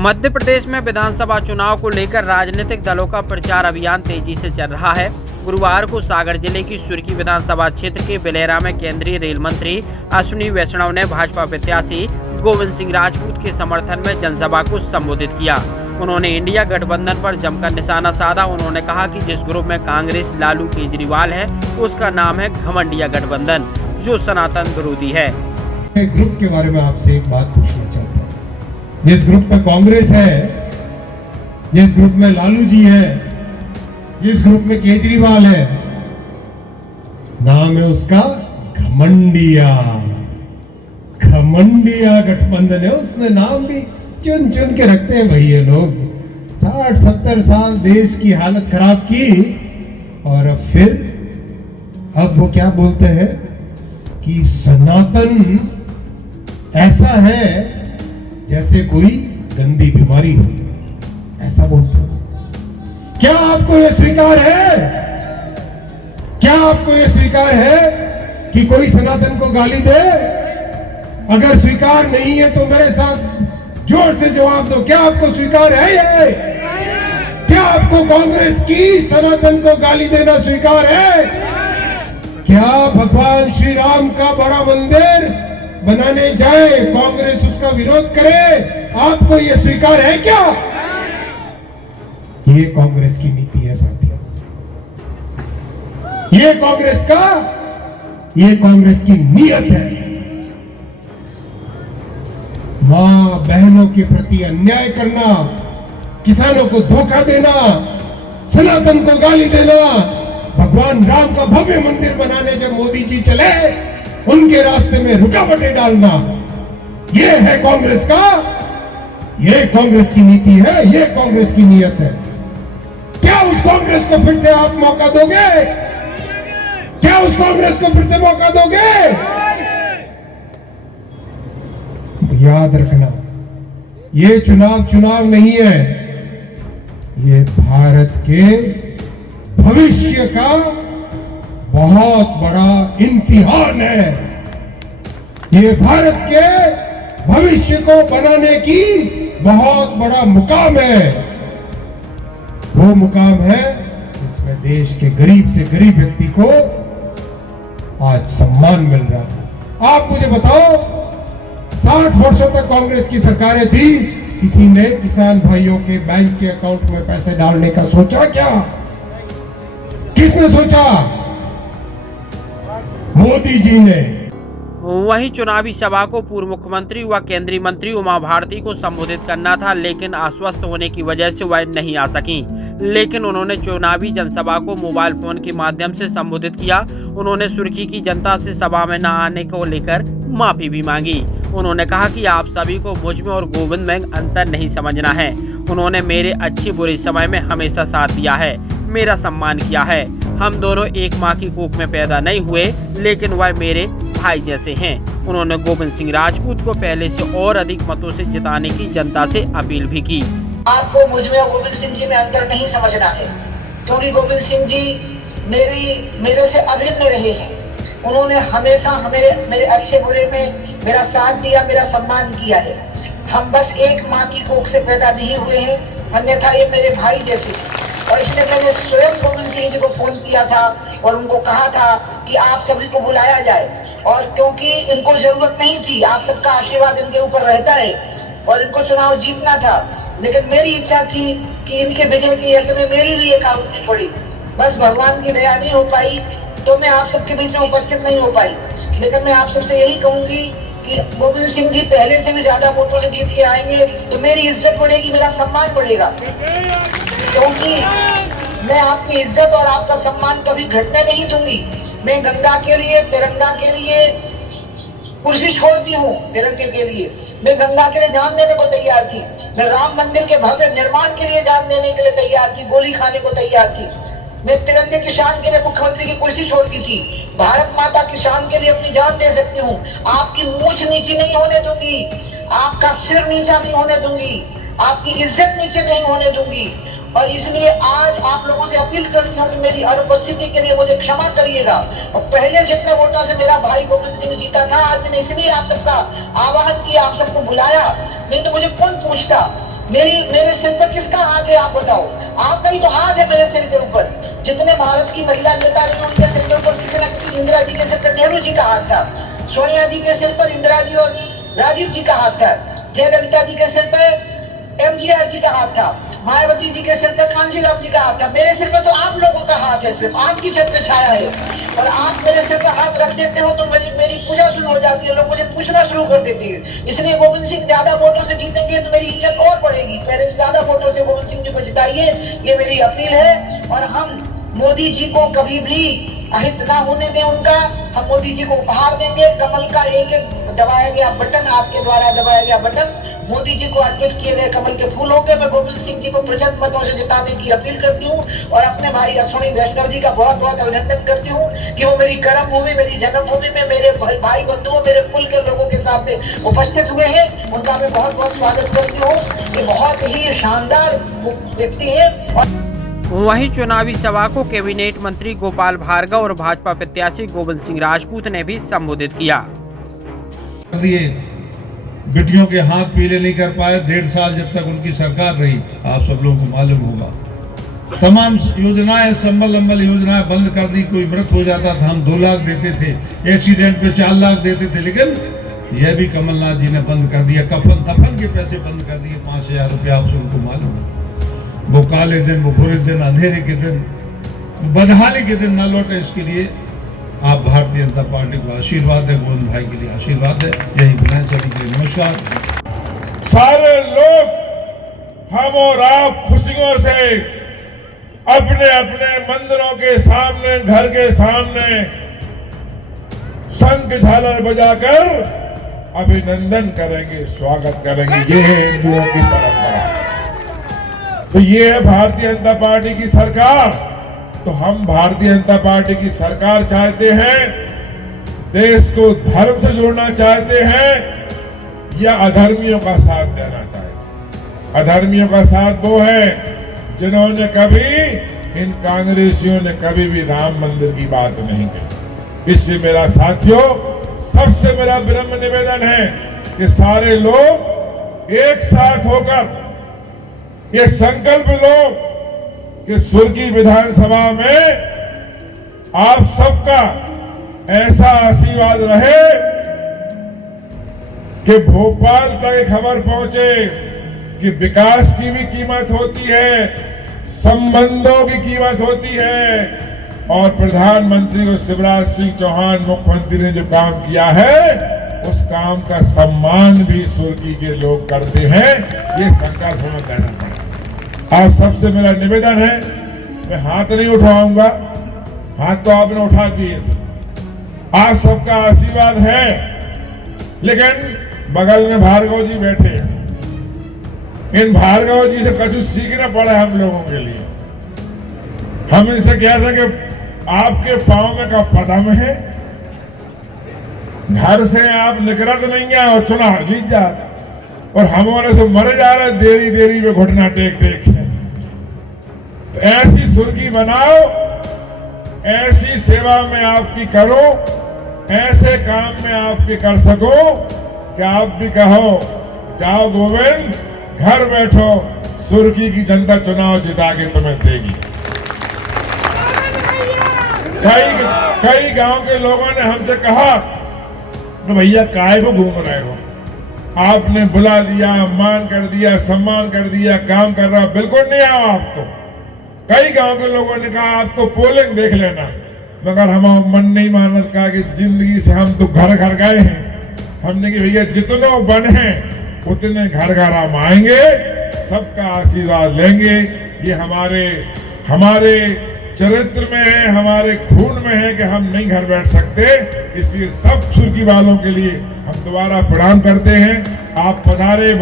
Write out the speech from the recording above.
मध्य प्रदेश में विधानसभा चुनाव को लेकर राजनीतिक दलों का प्रचार अभियान तेजी से चल रहा है। गुरुवार को सागर जिले की सुरखी विधानसभा क्षेत्र के बिलेरा में केंद्रीय रेल मंत्री अश्विनी वैष्णव ने भाजपा प्रत्याशी गोविंद सिंह राजपूत के समर्थन में जनसभा को संबोधित किया। उन्होंने इंडिया गठबंधन पर जमकर निशाना साधा। उन्होंने कहा कि जिस ग्रुप में कांग्रेस लालू केजरीवाल है उसका नाम है घमंडिया गठबंधन, जो सनातन विरोधी है। ग्रुप के बारे में आपसे एक बात पूछना चाहता हूँ। जिस ग्रुप में कांग्रेस है, जिस ग्रुप में लालू जी है, जिस ग्रुप में केजरीवाल है, नाम है उसका घमंडिया। घमंडिया गठबंधन है। उसने नाम भी चुन चुन के रखते हैं भाई ये लोग। 60-70 साल देश की हालत खराब की और अब वो क्या बोलते हैं कि सनातन ऐसा है जैसे कोई गंदी बीमारी हो, ऐसा बोलते हैं। क्या आपको यह स्वीकार है? क्या आपको यह स्वीकार है कि कोई सनातन को गाली दे? अगर स्वीकार नहीं है तो मेरे साथ जोर से जवाब दो। क्या आपको स्वीकार है ये? क्या आपको कांग्रेस की सनातन को गाली देना स्वीकार है? क्या भगवान श्री राम का बड़ा मंदिर बनाने जाए, कांग्रेस उसका विरोध करे, आपको यह स्वीकार है क्या? ये कांग्रेस की नीति है साथियों। ये कांग्रेस की नीयत है। मां बहनों के प्रति अन्याय करना, किसानों को धोखा देना, सनातन को गाली देना, भगवान राम का भव्य मंदिर बनाने जब मोदी जी चले उनके रास्ते में रुकावटें डालना, ये है कांग्रेस का, ये कांग्रेस की नीति है, ये कांग्रेस की नीयत है। क्या उस कांग्रेस को फिर से आप मौका दोगे? क्या उस कांग्रेस को फिर से मौका दोगे? याद रखना, ये चुनाव नहीं है, ये भारत के भविष्य का बहुत बड़ा इम्तिहान है। ये भारत के भविष्य को बनाने की बहुत बड़ा मुकाम है। वो मुकाम है जिसमें देश के गरीब से गरीब व्यक्ति को आज सम्मान मिल रहा है। आप मुझे बताओ, 60 वर्षों तक कांग्रेस की सरकारें थी, किसी ने किसान भाइयों के बैंक के अकाउंट में पैसे डालने का सोचा क्या? किसने सोचा? मोदी जी ने। वहीं चुनावी सभा को पूर्व मुख्यमंत्री व केंद्रीय मंत्री उमा भारती को संबोधित करना था, लेकिन अस्वस्थ होने की वजह से वह नहीं आ सकी। लेकिन उन्होंने चुनावी जनसभा को मोबाइल फोन के माध्यम से संबोधित किया। उन्होंने सुर्खी की जनता से सभा में न आने को लेकर माफी भी मांगी। उन्होंने कहा कि आप सभी को मुझ में और गोविंद में अंतर नहीं समझना है। उन्होंने मेरे अच्छे बुरे समय में हमेशा साथ दिया है, मेरा सम्मान किया है। हम दोनों एक माँ की कोख में पैदा नहीं हुए, लेकिन वह मेरे भाई जैसे हैं। उन्होंने गोविंद सिंह राजपूत को पहले से और अधिक मतों से जिताने की जनता से अपील भी की। आपको मुझ में और गोविंद सिंह जी में अंतर नहीं समझना है, क्योंकि गोविंद सिंह जी मेरे से अभिन्न रहे हैं। उन्होंने हमेशा मेरे अच्छे बुरे में मेरा साथ दिया, मेरा सम्मान किया है। हम बस एक माँ की कोख से पैदा नहीं हुए हैं, अन्यथा ये मेरे भाई जैसे हैं। और इसलिए मैंने स्वयं गोविंद सिंह जी को फोन किया था और उनको कहा था कि आप सभी को बुलाया जाए, और क्योंकि इनको जरूरत नहीं थी, आप सबका आशीर्वाद इनके ऊपर रहता है और इनको चुनाव जीतना था, लेकिन मेरी इच्छा थी कि इनके विजय की यज्ञ में मेरी भी एक आहुति पड़ी। बस भगवान की दया नहीं हो पाई तो मैं आप सबके बीच में उपस्थित नहीं हो पाई। लेकिन मैं आप सबसे यही कहूंगी कि गोविंद सिंह जी पहले से भी ज्यादा वोटों से जीत के आएंगे तो मेरी इज्जत बढ़ेगी, मेरा सम्मान बढ़ेगा, क्योंकि मैं आपकी इज्जत और आपका सम्मान कभी घटने नहीं दूंगी। मैं गंगा के लिए, तिरंगा के लिए कुर्सी छोड़ती हूँ, तिरंगे के लिए मैं गंगा के लिए जान देने को तैयार थी। मैं राम मंदिर के भव्य निर्माण के लिए जान देने के लिए तैयार थी, गोली खाने को तैयार थी। मैं तिरंगे की शान के लिए मुख्यमंत्री की कुर्सी छोड़ती थी। भारत माता की शान के लिए अपनी जान दे सकती हूँ। आपकी मूछ नीची नहीं होने दूंगी, आपका सिर नीचा नहीं होने दूंगी, आपकी इज्जत नीचे नहीं होने दूंगी। और इसलिए आज आप लोगों से अपील करती हूँ कि मेरी अनुपस्थिति के लिए मुझे क्षमा करिएगा। और पहले जितने वोटों से मेरा भाई गोविंद सिंह जीता था, आज मैंने इसलिए आप सबका आह्वान किया, आप सबको बुलाया, नहीं तो मुझे कौन पूछता। मेरे सिर पर किसका हाथ है आप बताओ? आपका ही तो हाथ है मेरे सिर के ऊपर। जितने भारत की महिला नेता रही उनके सिर के ऊपर किसी न किसी, इंदिरा जी के सिर पर नेहरू जी का हाथ था, सोनिया जी के सिर पर इंदिरा जी और राजीव जी का हाथ था, जयललिता जी के सिर पर एमजीआर जी का हाथ था, मायावती जी के सिर पर कांशीराम जी का हाथ था। मेरे सिर पर तो आप लोगों का हाथ है, सिर्फ आपकी छत्र छाया है। और आप मेरे सिर पर हाथ रख देते हो तो मेरी पूजा शुरू हो जाती है, लोग मुझे पूछना शुरू कर देते हैं। इसलिए गोविंद सिंह ज्यादा वोटों से जीतेंगे तो मेरी इज्जत और बढ़ेगी। पहले से ज्यादा वोटों से गोविंद सिंह जी को जिताइए, ये मेरी अपील है। और हम मोदी जी को कभी भी अहित ना होने दें उनका। हम मोदी जी को उपहार देंगे कमल का एक एक दबाया गया बटन, आपके द्वारा दबाया गया बटन मोदी जी को अर्पित किए गए कमल के फूल होंगे। मैं गोविंद सिंह जी को प्रचंड मतों से जिताने की अपील करती हूँ और अपने भाई अश्विनी वैष्णव जी का बहुत बहुत अभिनंदन करती हूँ कि वो मेरी कर्म भूमि, मेरी जन्मभूमि में मेरे भाई बंधुओं, मेरे कुल के लोगों के सामने उपस्थित हुए हैं। उनका मैं बहुत बहुत स्वागत करती हूँ। ये बहुत ही शानदार व्यक्ति है। वहीं चुनावी सभा को कैबिनेट मंत्री गोपाल भार्गव और भाजपा प्रत्याशी गोविंद सिंह राजपूत ने भी संबोधित किया। बिटियों के हाथ पीले नहीं कर पाए 1.5 साल जब तक उनकी सरकार रही। आप सब लोगों को मालूम होगा तमाम योजनाएं, संबल योजनाएं बंद कर दी। कोई मृत हो जाता था हम 2 लाख देते थे, एक्सीडेंट पे 4 लाख देते थे, लेकिन यह भी कमलनाथ जी ने बंद कर दिया। कफन दफन के पैसे बंद कर दिए, 5000 रुपया। आप सबको मालूम है वो काले दिन, वो बुरे दिन, अंधेरे के दिन, बदहाली के दिन न लौटे। इसके लिए आप भारतीय जनता पार्टी को आशीर्वाद है, गोविंद भाई के लिए आशीर्वाद है। यही बुलाएं सभी के लिए नमस्कार। सारे लोग हम और आप खुशियों से अपने अपने मंदिरों के सामने, घर के सामने शंख झालर बजाकर अभिनंदन करेंगे, स्वागत करेंगे। ये है हिंदुओं की परंपरा। तो ये है भारतीय जनता पार्टी की सरकार। तो हम भारतीय जनता पार्टी की सरकार चाहते हैं, देश को धर्म से जोड़ना चाहते हैं या अधर्मियों का साथ देना चाहते हैं? अधर्मियों का साथ वो है जिन्होंने कभी, इन कांग्रेसियों ने कभी भी राम मंदिर की बात नहीं की। इससे मेरा साथियों, सबसे मेरा विनम्र निवेदन है कि सारे लोग एक साथ होकर ये संकल्प लो कि सुर्की विधानसभा में आप सबका ऐसा आशीर्वाद रहे कि भोपाल तक खबर पहुंचे कि विकास की भी कीमत होती है, संबंधों की कीमत होती है। और प्रधानमंत्री को शिवराज सिंह चौहान मुख्यमंत्री ने जो काम किया है उस काम का सम्मान भी सुर्की के लोग करते हैं। ये संकल्प हमें करना पड़ेगा। आप सबसे मेरा निवेदन है, मैं हाथ नहीं उठाऊंगा, हाथ तो आपने उठा दिए थे, आप सबका आशीर्वाद है, लेकिन बगल में भार्गव जी बैठे हैं। इन भार्गव जी से कुछ सीखना पड़ा हम लोगों के लिए। हम इनसे कहा था कि आपके पांव में का पदम है, घर से आप निकलत नहीं है और चुनाव जीत जाते, और हमारे से मरे जा रहे देरी देरी में घुटना टेक टेक है। तो ऐसी सुर्खी बनाओ, ऐसी सेवा में आपकी करो, ऐसे काम में आपकी कर सको कि आप भी कहो जाओ गोविंद, घर बैठो, सुर्खी की जनता चुनाव जिता के तुम्हें देगी। कई गांव के लोगों ने हमसे कहा तो भैया काहे को घूम रहे हो, आपने बुला दिया, मान कर दिया, सम्मान कर दिया, काम कर रहा, बिल्कुल नहीं आओ आप तो। कई गांव के लोगों ने कहा आप तो पोलिंग देख लेना, मगर हम मन नहीं मानत, कहा कि जिंदगी से हम तो घर घर गए हैं। हमने कि भैया जितनों बन हैं उतने घर घर हम आएंगे, सबका आशीर्वाद लेंगे। ये हमारे चरित्र में है, हमारे खून में है कि हम नहीं घर बैठ सकते। इसलिए सब सुर्खी वालों के लिए हम दोबारा प्रणाम करते हैं। आप पधारे।